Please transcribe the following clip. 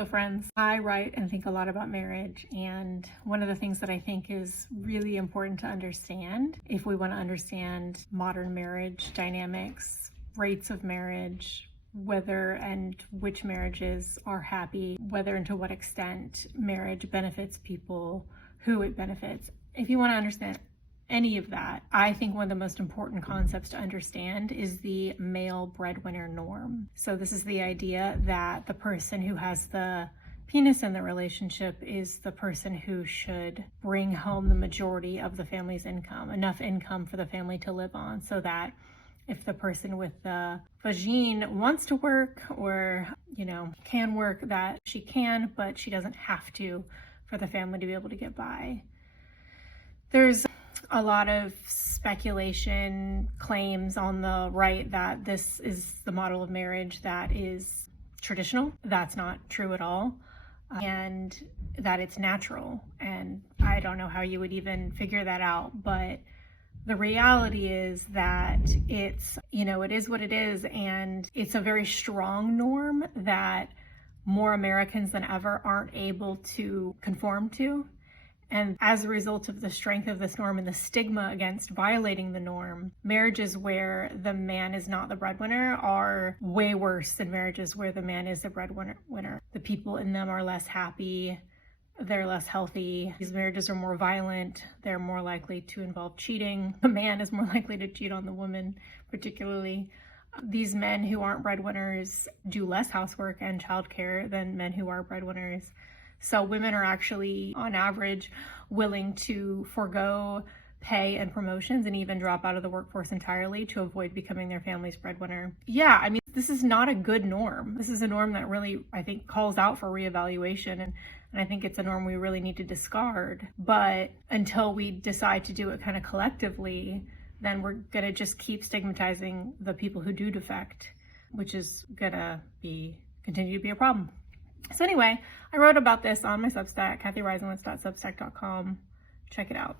Hello friends. I write and think a lot about marriage, and one of the things that I think is really important to understand if we want to understand modern marriage dynamics, rates of marriage, whether and which marriages are happy, whether and to what extent marriage benefits people, who it benefits. If you want to understand any of that, I think one of the most important concepts to understand is the male breadwinner norm. So this is the idea that the person who has the penis in the relationship is the person who should bring home the majority of the family's income, enough income for the family to live on, so that if the person with the vagine wants to work or, can work, that she can, but she doesn't have to for the family to be able to get by. There's a lot of speculation, claims on the right that this is the model of marriage that is traditional. That's not true at all. And that it's natural. And I don't know how you would even figure that out, but the reality is that it's, it is what it is, and it's a very strong norm that more Americans than ever aren't able to conform to. And as a result of the strength of this norm and the stigma against violating the norm, marriages where the man is not the breadwinner are way worse than marriages where the man is the breadwinner. The people in them are less happy, they're less healthy. These marriages are more violent, they're more likely to involve cheating. The man is more likely to cheat on the woman, particularly. These men who aren't breadwinners do less housework and childcare than men who are breadwinners. So women are actually, on average, willing to forego pay and promotions and even drop out of the workforce entirely to avoid becoming their family's breadwinner. Yeah, this is not a good norm. This is a norm that really, I think, calls out for reevaluation, and I think it's a norm we really need to discard. But until we decide to do it kind of collectively, then we're gonna just keep stigmatizing the people who do defect, which is gonna continue to be a problem. So anyway, I wrote about this on my Substack, kathyreisenwitz.substack.com. Check it out.